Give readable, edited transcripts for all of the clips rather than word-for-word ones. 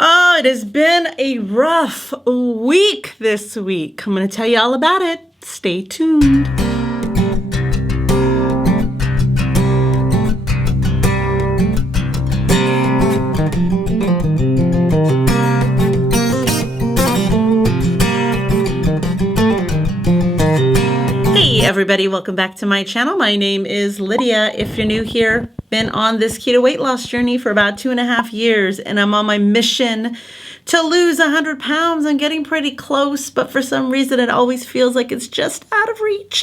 Oh, it has been a rough week this week. I'm going to tell you all about it. Stay tuned. Hey everybody, welcome back to my channel. My name is Lydia. If you're new here, been on this keto weight loss journey for about 2.5 years, and I'm on my mission to lose 100 pounds. I'm getting pretty close, but for some reason it always feels like it's just out of reach.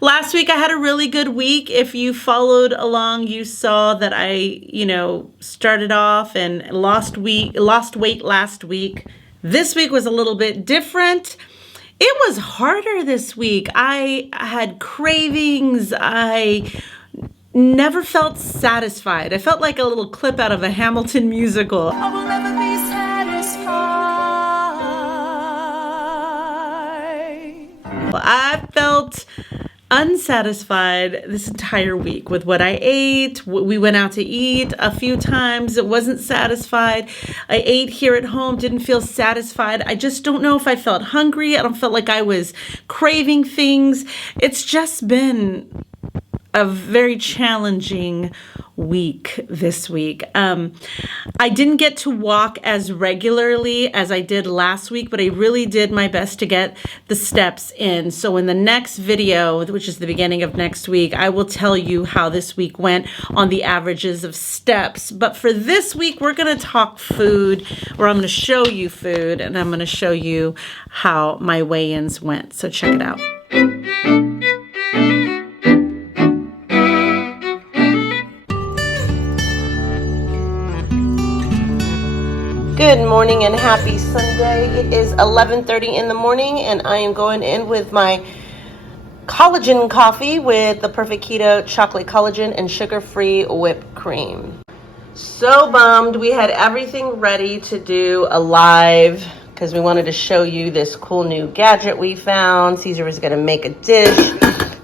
Last week I had a really good week. If you followed along, you saw that I, started off and lost weight last week. This week was a little bit different. It was harder this week. I had cravings. I never felt satisfied. I felt like a little clip out of a Hamilton musical. I will never be satisfied. I felt unsatisfied this entire week with what I ate. We went out to eat a few times. It wasn't satisfied. I ate here at home, didn't feel satisfied. I just don't know if I felt hungry. I don't feel like I was craving things. It's just been a very challenging week this week. I didn't get to walk as regularly as I did last week, but I really did my best to get the steps in. So in the next video, which is the beginning of next week, I will tell you how this week went on the averages of steps. But for this week, we're going to talk food, or I'm going to show you food, and I'm going to show you how my weigh-ins went. So check it out. Good morning and happy Sunday. It is 11:30 in the morning and I am going in with my collagen coffee with the Perfect Keto chocolate collagen and sugar-free whipped cream. So bummed. We had everything ready to do a live because we wanted to show you this cool new gadget we found. Caesar was going to make a dish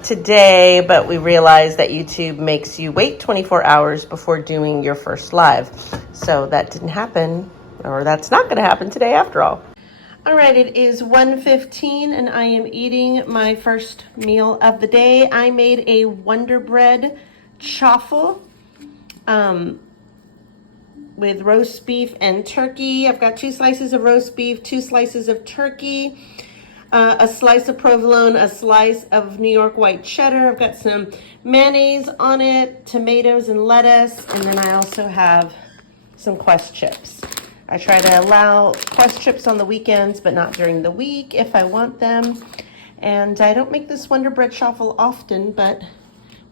today, but we realized that YouTube makes you wait 24 hours before doing your first live. So that didn't happen. Or that's not going to happen today after all. All right, it is 1:15 and I am eating my first meal of the day. I made a Wonder Bread chaffle with roast beef and turkey. I've got 2 slices of roast beef, 2 slices of turkey, a slice of provolone, a slice of New York white cheddar. I've got some mayonnaise on it, tomatoes and lettuce, and then I also have some Quest chips. I try to allow Quest chips on the weekends, but not during the week if I want them. And I don't make this Wonder Bread shuffle often, but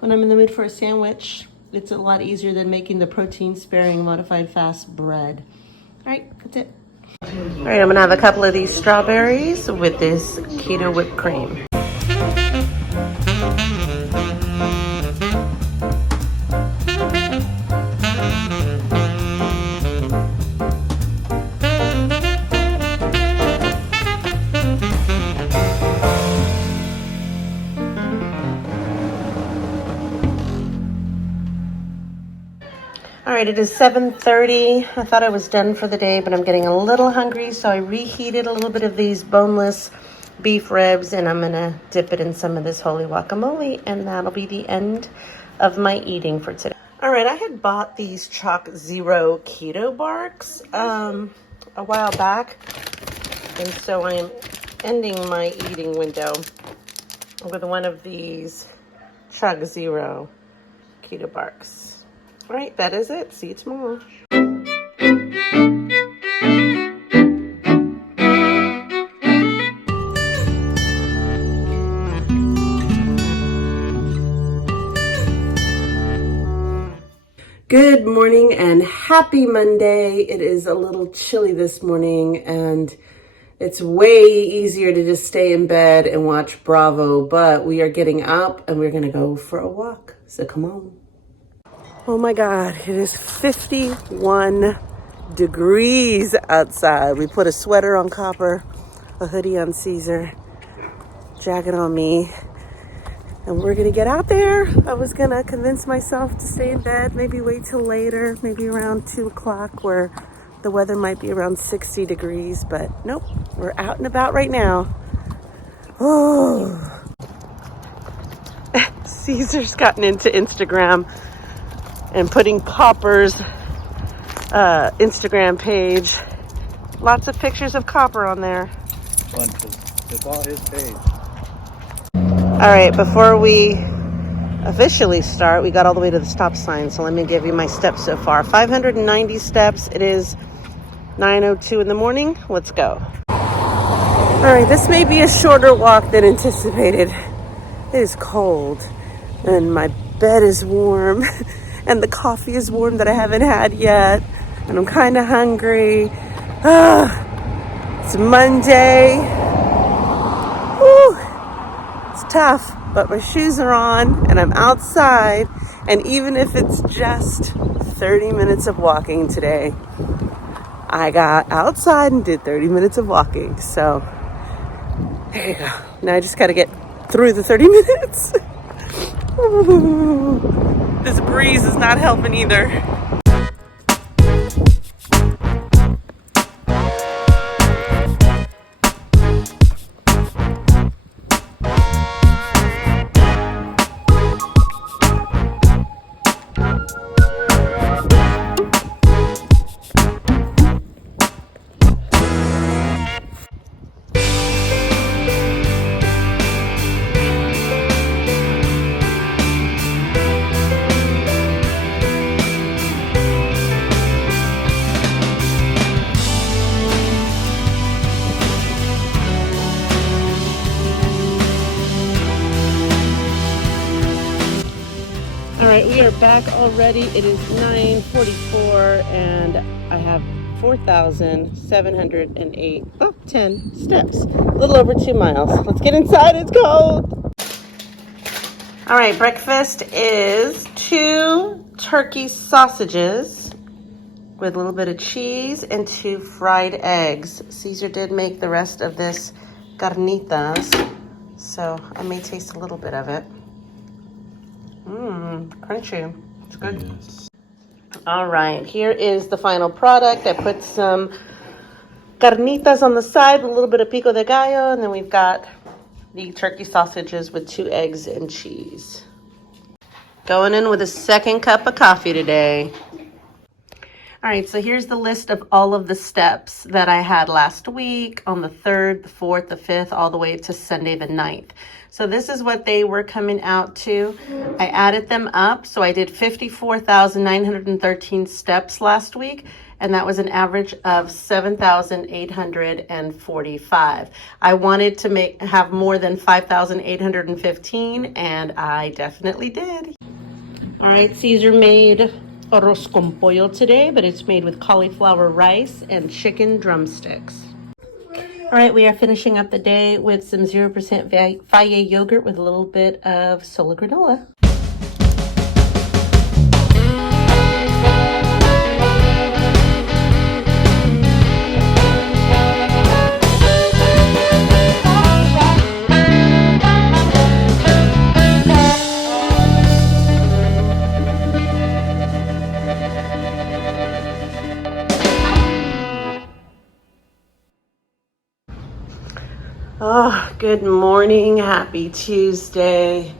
when I'm in the mood for a sandwich, it's a lot easier than making the protein-sparing modified fast bread. All right, that's it. All right, I'm gonna have a couple of these strawberries with this keto whipped cream. All right, it is 7:30. I thought I was done for the day, but I'm getting a little hungry, so I reheated a little bit of these boneless beef ribs, and I'm gonna dip it in some of this holy guacamole, and that'll be the end of my eating for today. All right, I had bought these Chalk Zero keto barks a while back, and so I am ending my eating window with one of these Chalk Zero keto barks. All right, that is it. See you tomorrow. Good morning and happy Monday. It is a little chilly this morning and it's way easier to just stay in bed and watch Bravo, but we are getting up and we're gonna go for a walk. So come on. Oh my God, it is 51 degrees outside. We put a sweater on Copper, a hoodie on Caesar, jacket on me, and we're gonna get out there. I was gonna convince myself to stay in bed, maybe wait till later, maybe around 2 o'clock where The weather might be around 60 degrees, but nope, we're out and about right now. Oh, Caesar's gotten into Instagram and putting Copper's Instagram page. Lots of pictures of Copper on there. It's all his page. All right, before we officially start, we got all the way to the stop sign, so let me give you my steps so far. 590 steps. It is 9:02 in the morning. Let's go. All right, this may be a shorter walk than anticipated. It is cold, and my bed is warm, and the coffee is warm that I haven't had yet, and I'm kind of hungry. It's Monday. Whew. It's tough, but my shoes are on, and I'm outside, and even if it's just 30 minutes of walking today, I got outside and did 30 minutes of walking, so there you go. Now I just got to get through the 30 minutes. Ooh, this breeze is not helping either. All right, we are back already. It is 9:44 and I have 4,708, 10 steps, a little over 2 miles. Let's get inside, it's cold. All right, breakfast is 2 turkey sausages with a little bit of cheese and 2 fried eggs. Caesar did make the rest of this carnitas, so I may taste a little bit of it. Crunchy. It's good. Yes. All right, here is the final product. I put some carnitas on the side with a little bit of pico de gallo, and then we've got the turkey sausages with 2 eggs and cheese. Going in with a second cup of coffee today. All right, so here's the list of all of the steps that I had last week on the 3rd, the 4th, the 5th, all the way to Sunday the 9th. So this is what they were coming out to. I added them up. So I did 54,913 steps last week, and that was an average of 7,845. I wanted to have more than 5,815, and I definitely did. All right, Caesar made arroz con pollo today, but it's made with cauliflower rice and chicken drumsticks. All right, we are finishing up the day with some 0% Valle yogurt with a little bit of Sola granola. Oh, good morning. Happy Tuesday.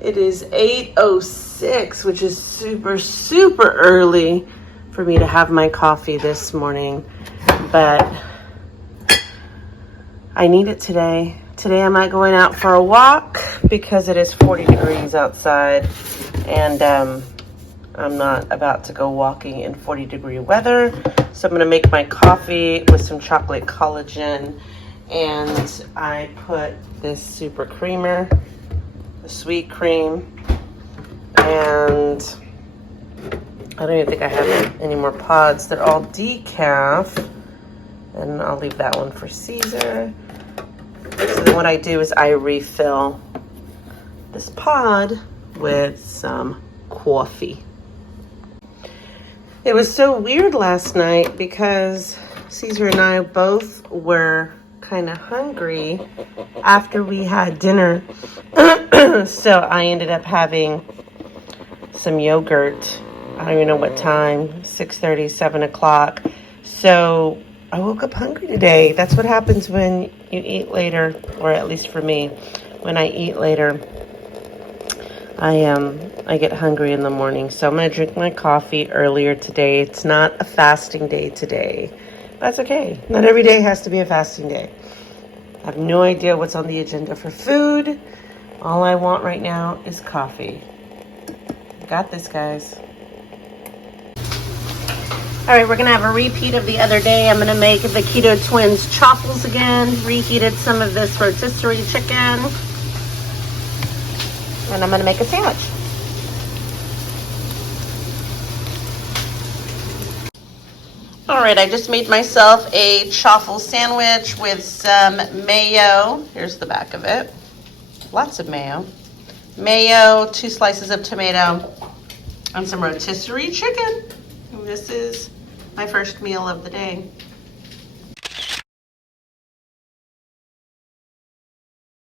It is 8:06, which is super, super early for me to have my coffee this morning. But I need it today. Today I'm not going out for a walk because it is 40 degrees outside. And I'm not about to go walking in 40-degree weather. So I'm going to make my coffee with some chocolate collagen. And I put this super creamer, the sweet cream, and I don't even think I have any more pods. They're all decaf, and I'll leave that one for Caesar. So then what I do is I refill this pod with some coffee. It was so weird last night because Caesar and I both were kind of hungry after we had dinner. So I ended up having some yogurt. I don't even know what time, 6:30, 7 o'clock. So I woke up hungry today. That's what happens when you eat later, or at least for me, when I eat later, I get hungry in the morning. So I'm gonna drink my coffee earlier today. It's not a fasting day today. That's okay. Not every day has to be a fasting day. I have no idea what's on the agenda for food. All I want right now is coffee. Got this, guys. All right, we're gonna have a repeat of the other day. I'm gonna make the Keto Twins chaffles again. Reheated some of this rotisserie chicken. And I'm gonna make a sandwich. All right, I just made myself a chaffle sandwich with some mayo. Here's the back of it. Lots of mayo. Mayo, 2 slices of tomato, and some rotisserie chicken. And this is my first meal of the day.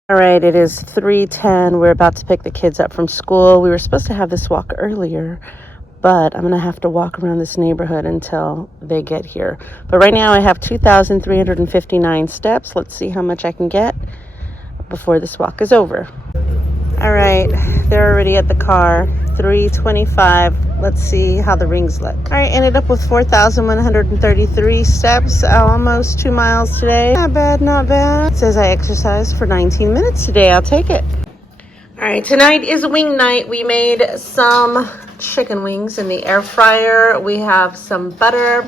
All right, it is 3:10. We're about to pick the kids up from school. We were supposed to have this walk earlier, but I'm gonna have to walk around this neighborhood until they get here. But right now I have 2,359 steps. Let's see how much I can get before this walk is over. All right, they're already at the car. 3:25. Let's see how the rings look. All right, ended up with 4,133 steps, almost 2 miles today. Not bad, not bad. It says I exercised for 19 minutes today. I'll take it. All right, tonight is wing night. We made some chicken wings in the air fryer. We have some butter,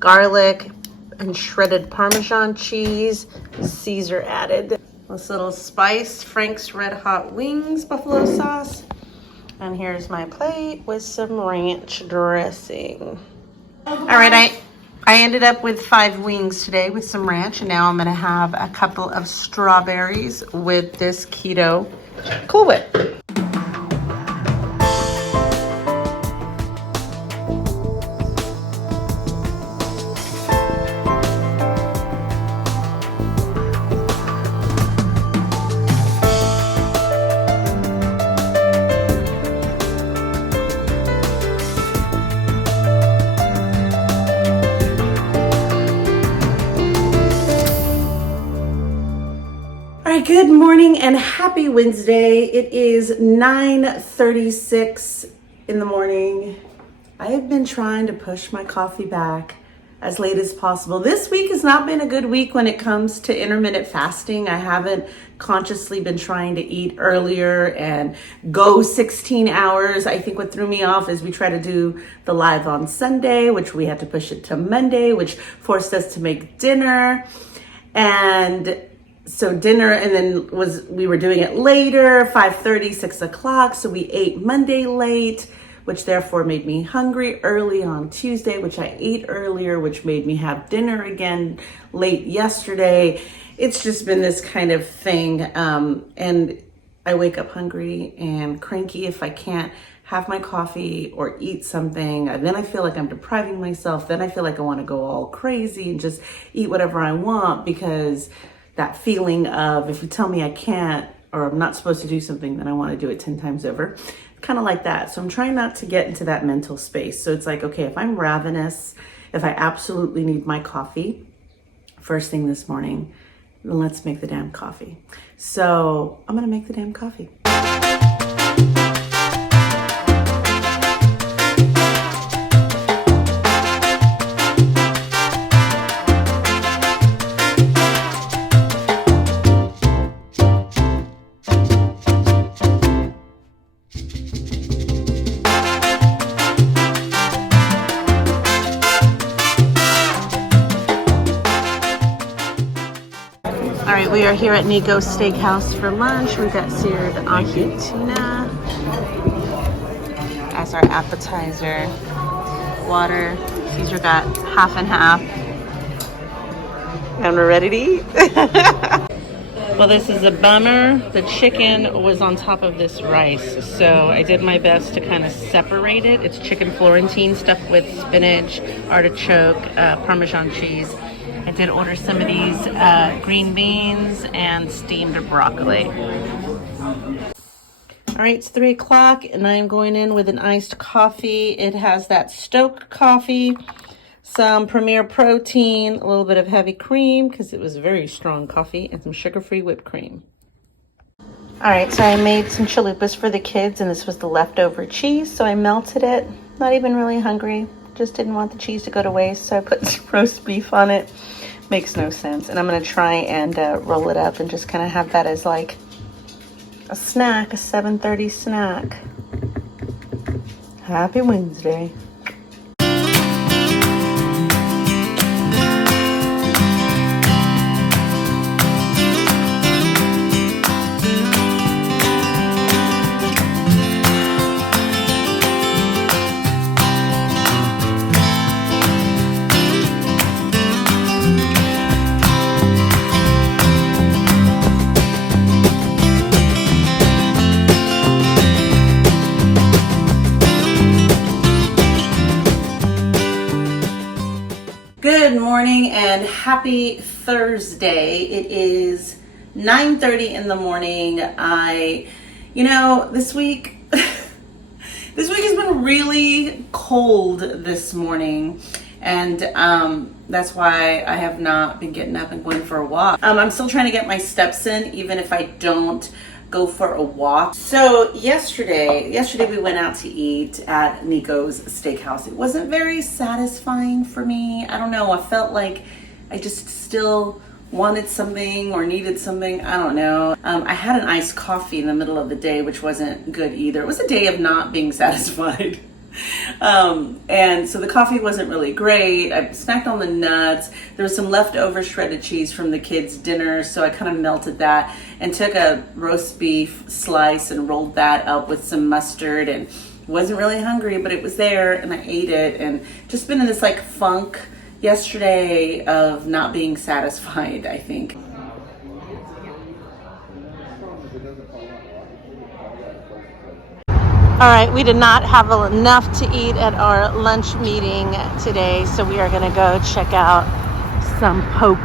garlic, and shredded Parmesan cheese. Caesar added. This little spiced Frank's Red Hot Wings buffalo sauce. And here's my plate with some ranch dressing. All right, I ended up with 5 wings today with some ranch, and now I'm gonna have a couple of strawberries with this keto Cool Whip. Good morning and happy Wednesday. It is 9:36 in the morning. I have been trying to push my coffee back as late as possible. This week has not been a good week when it comes to intermittent fasting. I haven't consciously been trying to eat earlier and go 16 hours. I think what threw me off is we tried to do the live on Sunday, which we had to push it to Monday, which forced us to make dinner. And so dinner, and then we were doing it later, 5:30, 6 o'clock. So we ate Monday late, which therefore made me hungry early on Tuesday, which I ate earlier, which made me have dinner again late yesterday. It's just been this kind of thing. And I wake up hungry and cranky if I can't have my coffee or eat something. Then I feel like I'm depriving myself. Then I feel like I want to go all crazy and just eat whatever I want, because that feeling of, if you tell me I can't or I'm not supposed to do something, then I want to do it 10 times over. Kind of like that. So I'm trying not to get into that mental space. So it's like, okay, if I'm ravenous, if I absolutely need my coffee first thing this morning, then let's make the damn coffee. So I'm going to make the damn coffee. All right, we are here at Nico's Steakhouse for lunch. We got seared ahi tuna as our appetizer. Water. Caesar got half and half. And we're ready to eat. Well, this is a bummer. The chicken was on top of this rice, so I did my best to kind of separate it. It's chicken Florentine stuffed with spinach, artichoke, Parmesan cheese. I did order some of these green beans and steamed broccoli. All right, it's 3 o'clock and I'm going in with an iced coffee. It has that Stoke coffee, some Premier Protein, a little bit of heavy cream because it was very strong coffee, and some sugar-free whipped cream. All right, so I made some chalupas for the kids, and this was the leftover cheese, so I melted it. Not even really hungry, just didn't want the cheese to go to waste, so I put some roast beef on it. Makes no sense. And I'm gonna try and roll it up and just kind of have that as like a snack, a 7:30 snack. Happy Wednesday. Good morning and happy Thursday. It is 9:30 in the morning. This week this week has been really cold this morning, and that's why I have not been getting up and going for a walk. I'm still trying to get my steps in, even if I don't go for a walk. So yesterday we went out to eat at Nico's Steakhouse. It wasn't very satisfying for me. I don't know. I felt like I just still wanted something or needed something. I don't know. I had an iced coffee in the middle of the day, which wasn't good either. It was a day of not being satisfied. And so the coffee wasn't really great. I snacked on the nuts. There was some leftover shredded cheese from the kids' dinner, so I kind of melted that and took a roast beef slice and rolled that up with some mustard, and wasn't really hungry, but it was there and I ate it, and just been in this like funk yesterday of not being satisfied, I think. All right, we did not have enough to eat at our lunch meeting today, so we are gonna go check out some poke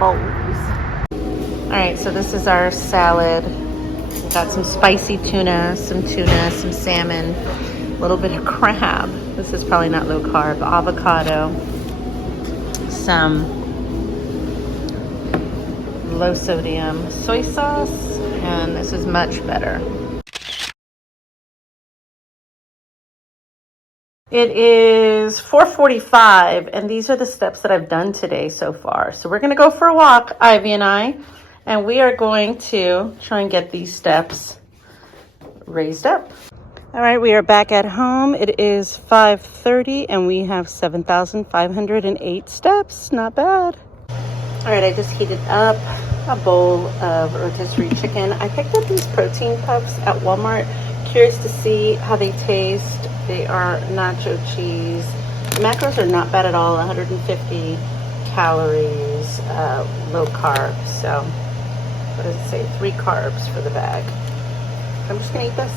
bowls. All right, so this is our salad. We got some spicy tuna, some salmon, a little bit of crab. This is probably not low carb. Avocado, some low sodium soy sauce, and this is much better. It is 4:45, and these are the steps that I've done today so far. So we're going to go for a walk, Ivy and I, and we are going to try and get these steps raised up. All right, we are back at home. It is 5:30, and we have 7,508 steps. Not bad. All right, I just heated up a bowl of rotisserie chicken. I picked up these protein puffs at Walmart. Curious to see how they taste. They are nacho cheese. The macros are not bad at all, 150 calories, low carb. So, what does it say? 3 carbs for the bag. I'm just gonna eat this.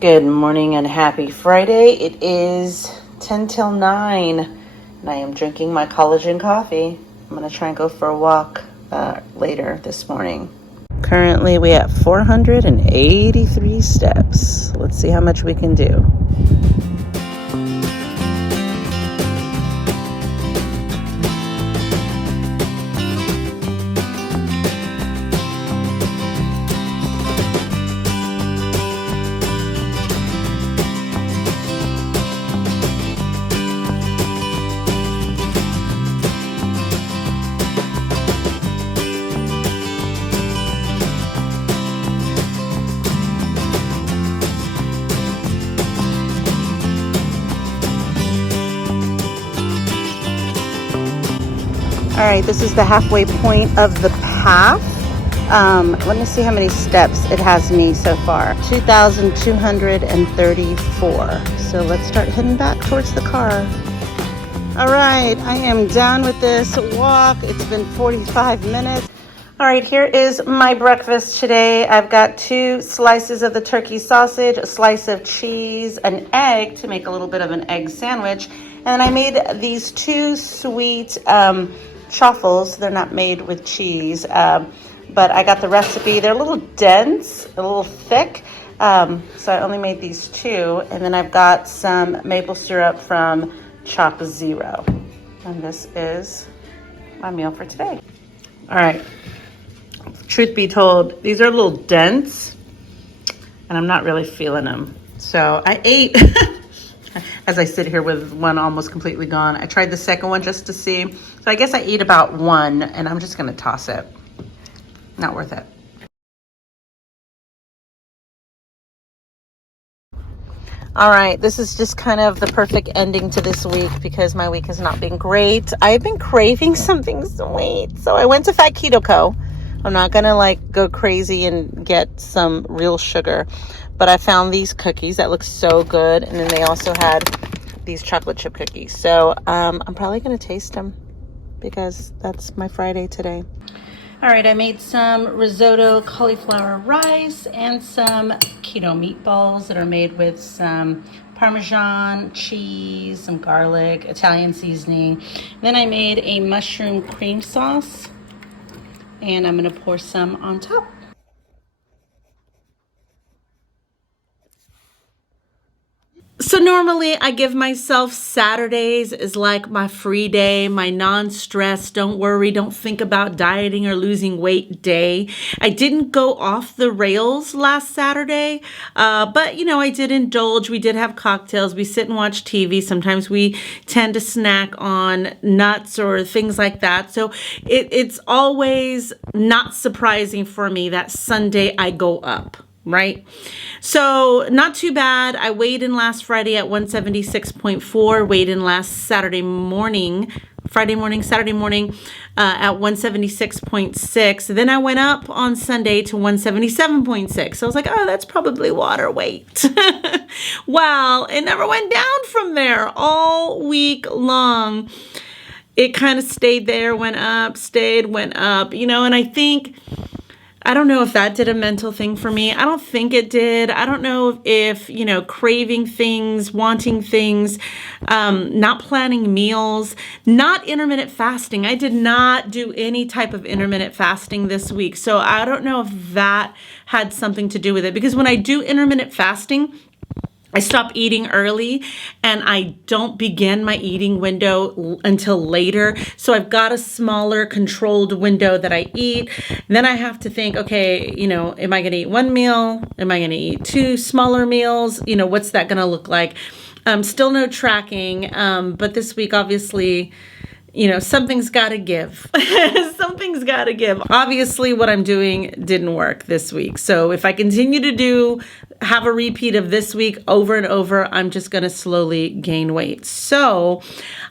Good morning and happy Friday. It is 10 till 9, and I am drinking my collagen coffee. I'm going to try and go for a walk later this morning. Currently, we have 483 steps. Let's see how much we can do. All right, this is the halfway point of the path. Let me see how many steps it has me so far. 2,234. So let's start heading back towards the car. All right, I am done with this walk. It's been 45 minutes. All right, here is my breakfast today. I've got 2 slices of the turkey sausage, a slice of cheese, an egg to make a little bit of an egg sandwich. And then I made these 2 sweet chaffles. They're not made with cheese, but I got the recipe. They're a little dense, a little thick. So I only made these 2. And then I've got some maple syrup from Chop Zero. And this is my meal for today. All right. Truth be told, these are a little dense and I'm not really feeling them. So I ate, as I sit here with one almost completely gone. I tried the second one just to see. So I guess I ate about 1 and I'm just gonna toss it. Not worth it. All right, this is just kind of the perfect ending to this week because my week has not been great. I've been craving something sweet. So I went to Fat Keto Co. I'm not going to like go crazy and get some real sugar, but I found these cookies that look so good. And then they also had these chocolate chip cookies. So I'm probably going to taste them because that's my Friday today. All right, I made some risotto cauliflower rice and some keto meatballs that are made with some Parmesan cheese, some garlic, Italian seasoning. Then I made a mushroom cream sauce. And I'm going to pour some on top. So normally I give myself Saturdays is like my free day, my non-stress, don't worry, don't think about dieting or losing weight day. I didn't go off the rails last Saturday, but you know, I did indulge. We did have cocktails. We sit and watch TV. Sometimes we tend to snack on nuts or things like that. So it's always not surprising for me that Sunday I go up. Right? So not too bad. I weighed in last Friday at 176.4, weighed in last Saturday morning at 176.6. Then I went up on Sunday to 177.6. So I was like, oh, that's probably water weight. Well, it never went down from there all week long. It kind of stayed there, went up, went up, you know, and I don't know if that did a mental thing for me. I don't think it did. I don't know if, you know, craving things, wanting things, not planning meals, not intermittent fasting. I did not do any type of intermittent fasting this week. So I don't know if that had something to do with it. Because when I do intermittent fasting, I stop eating early and I don't begin my eating window until later. So I've got a smaller controlled window that I eat. Then I have to think, okay, you know, am I going to eat 1 meal? Am I going to eat 2 smaller meals? You know, what's that going to look like? Still no tracking. But this week, obviously, you know, something's got to give. Something's got to give. Obviously, what I'm doing didn't work this week. So if I continue to have a repeat of this week over and over, I'm just going to slowly gain weight. So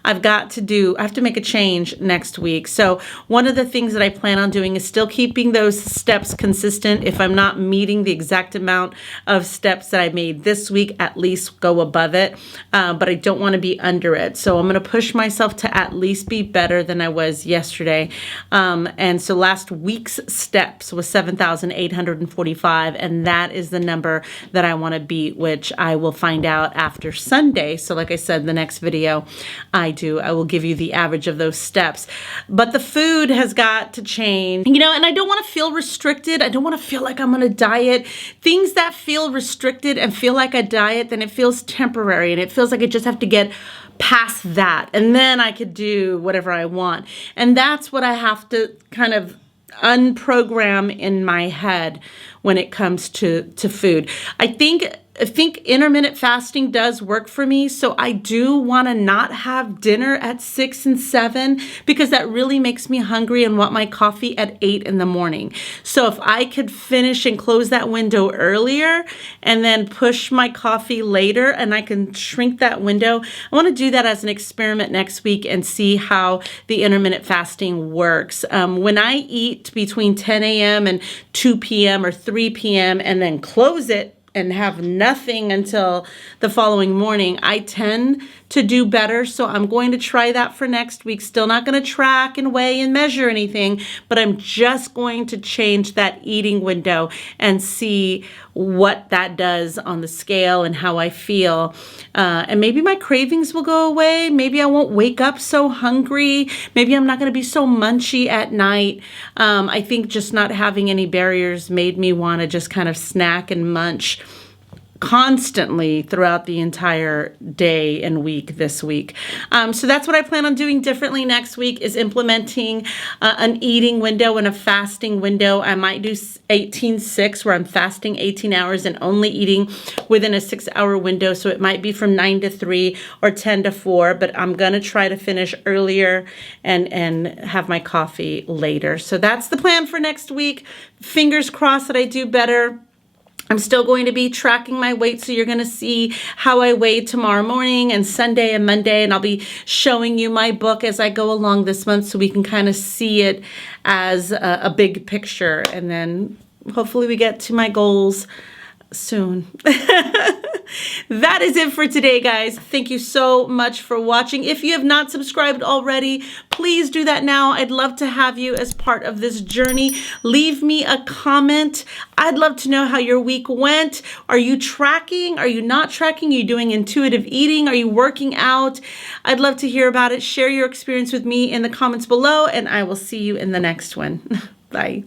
I have to make a change next week. So one of the things that I plan on doing is still keeping those steps consistent. If I'm not meeting the exact amount of steps that I made this week, at least go above it. But I don't want to be under it. So I'm going to push myself to at least be better than I was yesterday. And so last week's steps was 7,845. And that is the number that I want to beat, which I will find out after Sunday. So like I said, the next video I will give you the average of those steps. But the food has got to change, you know, and I don't want to feel restricted. I don't want to feel like I'm going to diet. Things that feel restricted and feel like a diet, then it feels temporary and it feels like I just have to get past that and then I could do whatever I want. And that's what I have to kind of unprogram in my head when it comes to food. I think intermittent fasting does work for me. So I do want to not have dinner at 6 and 7 because that really makes me hungry and want my coffee at 8 in the morning. So if I could finish and close that window earlier and then push my coffee later and I can shrink that window, I want to do that as an experiment next week and see how the intermittent fasting works. When I eat between 10 a.m. and 2 p.m. or 3 p.m. and then close it and have nothing until the following morning, I tend to do better. So I'm going to try that for next week. Still not going to track and weigh and measure anything, but I'm just going to change that eating window and see what that does on the scale and how I feel. And maybe my cravings will go away. Maybe I won't wake up so hungry. Maybe I'm not going to be so munchy at night. I think just not having any barriers made me want to just kind of snack and munch constantly throughout the entire day and week this week. So that's what I plan on doing differently next week, is implementing an eating window and a fasting window. I might do 18-6, where I'm fasting 18 hours and only eating within a 6-hour window. So it might be from 9 to 3 or 10 to 4, but I'm going to try to finish earlier and have my coffee later. So that's the plan for next week. Fingers crossed that I do better. I'm still going to be tracking my weight, so you're going to see how I weigh tomorrow morning and Sunday and Monday, and I'll be showing you my book as I go along this month so we can kind of see it as a big picture, and then hopefully we get to my goals soon. That is it for today, guys. Thank you so much for watching. If you have not subscribed already, please do that now. I'd love to have you as part of this journey. Leave me a comment. I'd love to know how your week went. Are you tracking? Are you not tracking? Are you doing intuitive eating? Are you working out? I'd love to hear about it. Share your experience with me in the comments below, and I will see you in the next one. Bye.